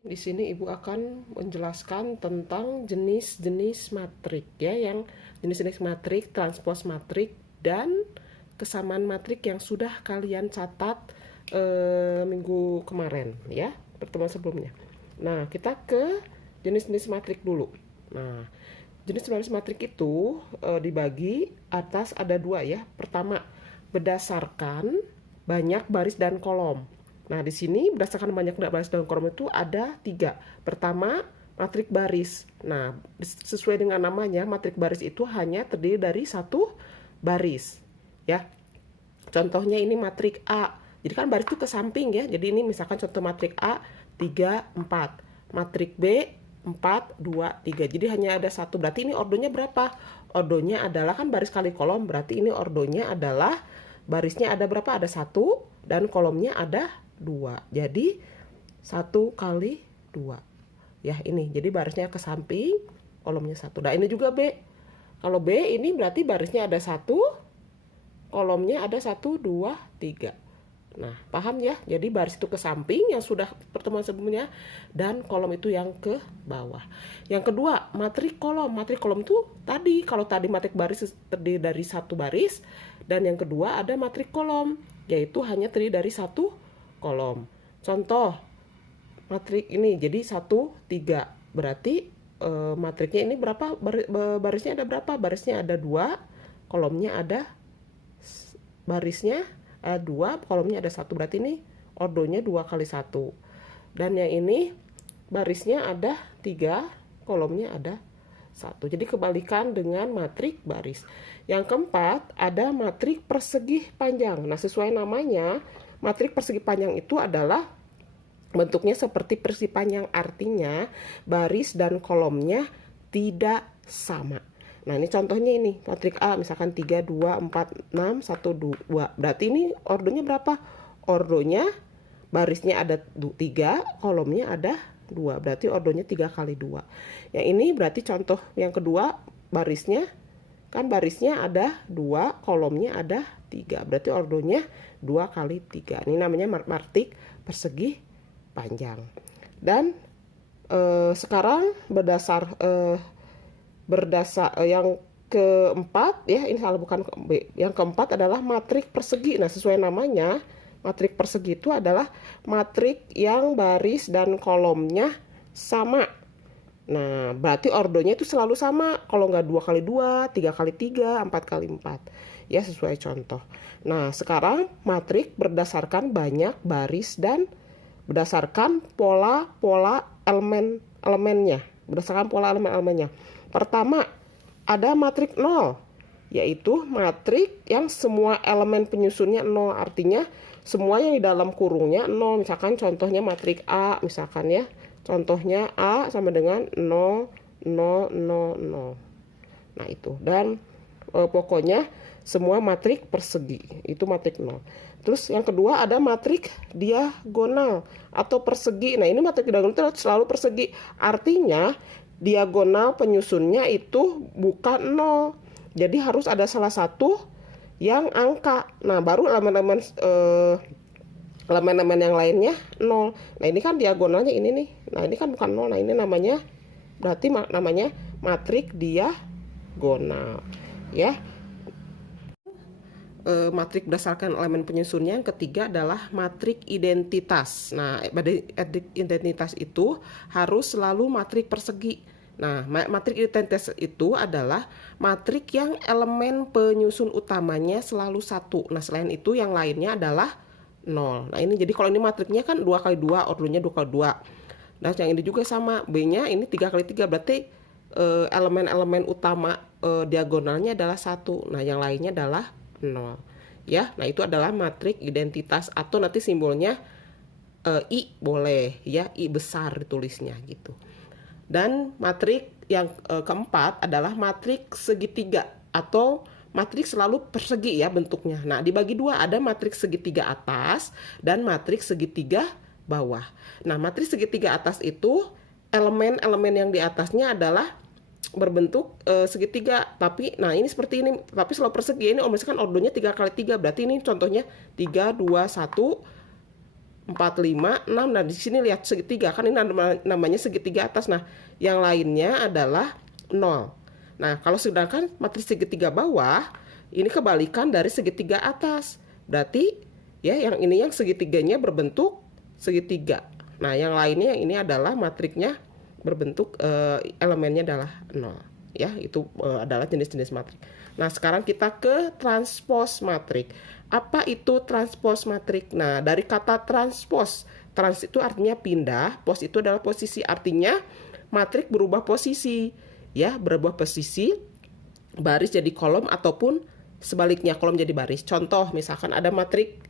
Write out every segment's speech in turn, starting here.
Di sini Ibu akan menjelaskan tentang jenis-jenis matrik ya, yang jenis-jenis matrik, transpose matrik, dan kesamaan matrik yang sudah kalian catat minggu kemarin ya, pertemuan sebelumnya. Nah, kita ke jenis-jenis matrik dulu. Nah, jenis-jenis matrik itu dibagi atas ada dua ya. Pertama, berdasarkan banyak baris dan kolom. Nah, di sini berdasarkan banyak baris dan kolom itu ada tiga. Pertama, matrik baris. Nah, sesuai dengan namanya, matrik baris itu hanya terdiri dari satu baris. Ya, contohnya ini matrik A. Jadi kan baris itu ke samping ya. Jadi ini misalkan contoh matrik A 3, 4. Matrik B 4, 2, 3. Jadi hanya ada satu. Berarti ini ordonya berapa? Ordonya adalah kan baris kali kolom. Berarti ini ordonya adalah barisnya ada berapa? Ada satu dan kolomnya ada 2. Jadi 1 kali 2. Ya, ini. Jadi barisnya ke samping, kolomnya 1. Nah, ini juga B. Kalau B ini berarti barisnya ada 1, kolomnya ada 1, 2, 3. Nah, paham ya? Jadi baris itu ke samping yang sudah pertemuan sebelumnya, dan kolom itu yang ke bawah. Yang kedua, matrik kolom. Matrik kolom itu tadi, kalau tadi matrik baris terdiri dari satu baris, dan yang kedua ada matrik kolom, yaitu hanya terdiri dari satu kolom. Contoh, matrik ini jadi 1, 3. Berarti matriknya ini berapa? Barisnya ada berapa? Barisnya ada 2, kolomnya ada barisnya 2, kolomnya ada 1. Berarti ini ordonya 2 kali 1. Dan yang ini barisnya ada 3, kolomnya ada 1. Jadi kebalikan dengan matrik baris. Yang keempat, ada matrik persegi panjang. Nah, sesuai namanya, matrik persegi panjang itu adalah bentuknya seperti persegi panjang, artinya baris dan kolomnya tidak sama. Nah, ini contohnya ini, matrik A misalkan 3, 2, 4, 6, 1, 2. Berarti ini ordonya berapa? Ordonya barisnya ada 3, kolomnya ada 2. Berarti ordonya 3 kali 2. Yang ini berarti contoh yang kedua, barisnya kan barisnya ada 2, kolomnya ada 3. Berarti ordonya 2 kali 3. Ini namanya matrik persegi panjang. Dan sekarang berdasar yang keempat ya, ini salah bukan B. Yang keempat adalah matrik persegi. Nah, sesuai namanya, matrik persegi itu adalah matrik yang baris dan kolomnya sama. Nah, berarti ordonya itu selalu sama. Kalau nggak 2 kali 2, 3 kali 3, 4 kali 4. Ya, sesuai contoh. Nah, sekarang matrik berdasarkan banyak baris dan berdasarkan pola-pola elemen-elemennya. Berdasarkan pola elemen-elemennya. Pertama, ada matrik 0, yaitu matrik yang semua elemen penyusunnya 0. Artinya semua yang di dalam kurungnya 0. Misalkan contohnya matrik A, misalkan ya. Contohnya A sama dengan 0, 0, 0, 0. Nah, itu. Dan pokoknya semua matrik persegi. Itu matrik 0. Terus yang kedua ada matrik diagonal atau persegi. Nah, ini matrik diagonal itu selalu persegi. Artinya diagonal penyusunnya itu bukan 0. Jadi harus ada salah satu yang angka. Nah, baru elemen-elemen elemen-elemen yang lainnya 0. Nah, ini kan diagonalnya ini nih. Nah, ini kan bukan 0. Nah, ini namanya berarti namanya matrik diagonal. Ya. Matrik berdasarkan elemen penyusunnya. Yang ketiga adalah matrik identitas. Nah, matrik identitas itu harus selalu matrik persegi. Nah, matrik identitas itu adalah matrik yang elemen penyusun utamanya selalu 1. Nah, selain itu yang lainnya adalah 0. Nah, ini jadi kalau ini matriknya kan 2 kali 2, ordonya 2 kali 2. Nah, yang ini juga sama, B-nya ini 3 kali 3. Berarti elemen-elemen utama diagonalnya adalah 1. Nah, yang lainnya adalah 0. Ya, nah itu adalah matrik identitas, atau nanti simbolnya I boleh ya, I besar ditulisnya gitu. Dan matrik yang keempat adalah matrik segitiga atau matrik selalu persegi ya bentuknya. Nah, dibagi dua, ada matrik segitiga atas dan matrik segitiga bawah. Nah, matrik segitiga atas itu elemen-elemen yang di atasnya adalah berbentuk segitiga, tapi nah ini seperti ini, tapi selalu persegi. Ini misalkan ordonya 3 kali 3, berarti ini contohnya 3, 2, 1, 4, 5, 6. Nah, di sini lihat segitiga, kan ini namanya segitiga atas. Nah, yang lainnya adalah 0. Nah, kalau sedangkan matriks segitiga bawah, ini kebalikan dari segitiga atas. Berarti ya yang ini yang segitiganya berbentuk segitiga. Nah, yang lainnya ini adalah matriknya berbentuk elemennya adalah 0. Ya, itu adalah jenis-jenis matrik. Nah, sekarang kita ke transpose matrik. Apa itu transpose matrik? Nah, dari kata transpose, trans itu artinya pindah, pos itu adalah posisi, artinya matrik berubah posisi, ya, berubah posisi, baris jadi kolom ataupun sebaliknya, kolom jadi baris. Contoh, misalkan ada matrik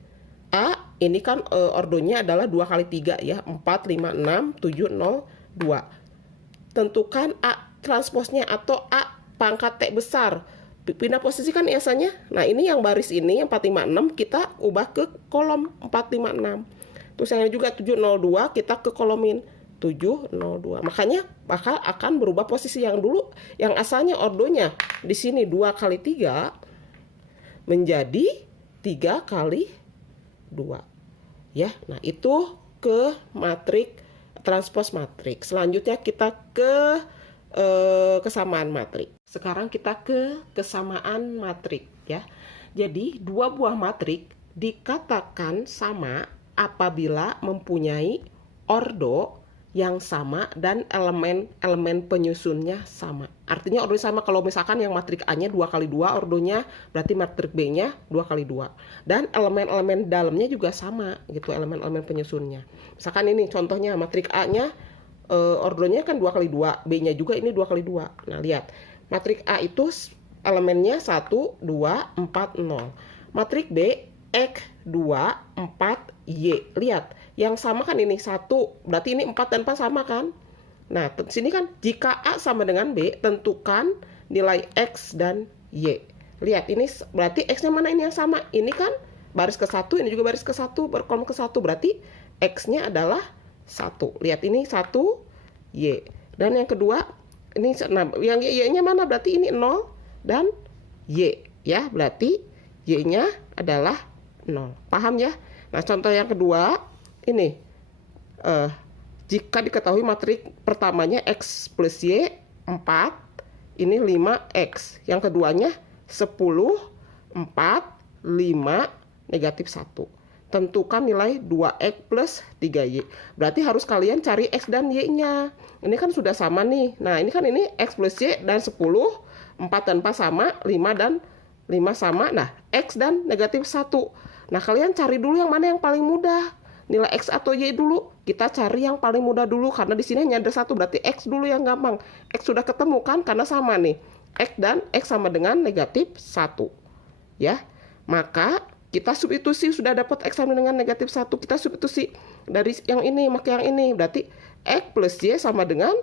A, ini kan ordonya adalah 2 kali 3 ya, 4, 5, 6, 7, 0, 2. Tentukan A transposnya atau A pangkat T besar. Pindah posisi kan biasanya. Nah, ini yang baris ini yang 456 kita ubah ke kolom 456. Terus yang juga 702 kita ke kolomin 702. Makanya bakal akan berubah posisi yang dulu yang asalnya ordonya di sini 2 kali 3 menjadi 3 kali 2. Ya, nah itu ke matrik transpose matrik. Selanjutnya kita ke kesamaan matrik. Sekarang kita ke kesamaan matrik ya. Jadi dua buah matrik dikatakan sama apabila mempunyai ordo yang sama dan elemen-elemen penyusunnya sama. Artinya ordo sama, kalau misalkan yang matrik A-nya 2 kali 2 ordonya, berarti matrik B-nya 2 kali 2. Dan elemen-elemen dalamnya juga sama gitu, elemen-elemen penyusunnya. Misalkan ini contohnya matrik A-nya ordonya kan 2 kali 2, B-nya juga ini 2 kali 2. Nah, lihat. Matrik A itu elemennya 1, 2, 4, 0. Matrik B, X, 2, 4, Y. Lihat, yang sama kan ini 1, berarti ini 4 dan 4 sama kan? Nah, di sini kan jika A sama dengan B, tentukan nilai X dan Y. Lihat, ini berarti X-nya mana ini yang sama? Ini kan baris ke 1, ini juga baris ke 1, berkolom ke 1, berarti X-nya adalah 1. Lihat, ini 1, Y. Dan yang kedua, ini nah, yang Y-nya mana? Berarti ini 0 dan Y. Ya, berarti Y-nya adalah 0. Paham ya? Nah, contoh yang kedua, ini. Jika diketahui matrik pertamanya X plus Y 4, ini 5X. Yang keduanya 10, 4, 5, negatif 1. Tentukan nilai 2X plus 3Y. Berarti harus kalian cari X dan Y-nya. Ini kan sudah sama nih. Nah, ini kan ini X plus Y dan 10, 4 dan 4 sama, 5 dan 5 sama. Nah, X dan negatif 1. Nah, kalian cari dulu yang mana yang paling mudah. Nilai X atau Y dulu. Kita cari yang paling mudah dulu, karena di sini hanya ada 1. Berarti X dulu yang gampang. X sudah ketemu kan, karena sama nih. X dan X sama dengan negatif 1. Ya, maka kita substitusi, sudah dapat X sama dengan negatif 1. Kita substitusi dari yang ini, maka yang ini. Berarti X plus Y sama dengan,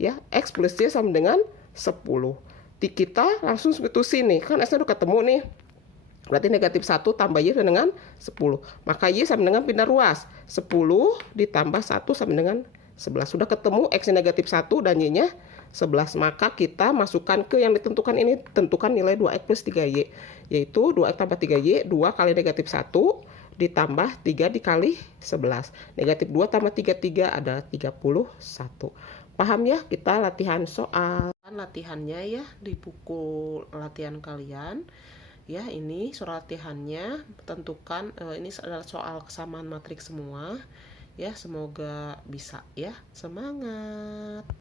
ya, X plus Y sama dengan 10. Kita langsung substitusi nih. Kan X-nya udah ketemu nih. Berarti negatif 1 tambah Y sama dengan 10. Maka Y sama dengan pindah ruas. 10 ditambah 1 sama dengan 11. Sudah ketemu X-nya negatif 1 dan Y-nya 11. Maka kita masukkan ke yang ditentukan ini. Tentukan nilai 2X plus 3Y. Yaitu 2X tambah 3Y, 2 kali negatif 1 ditambah 3 dikali 11. Negatif 2 tambah 3 adalah 31. Paham ya? Kita latihan soal. Latihannya ya di buku latihan kalian. Ya, ini soal latihannya. Tentukan ini adalah soal kesamaan matrik semua. Ya, semoga bisa ya. Semangat.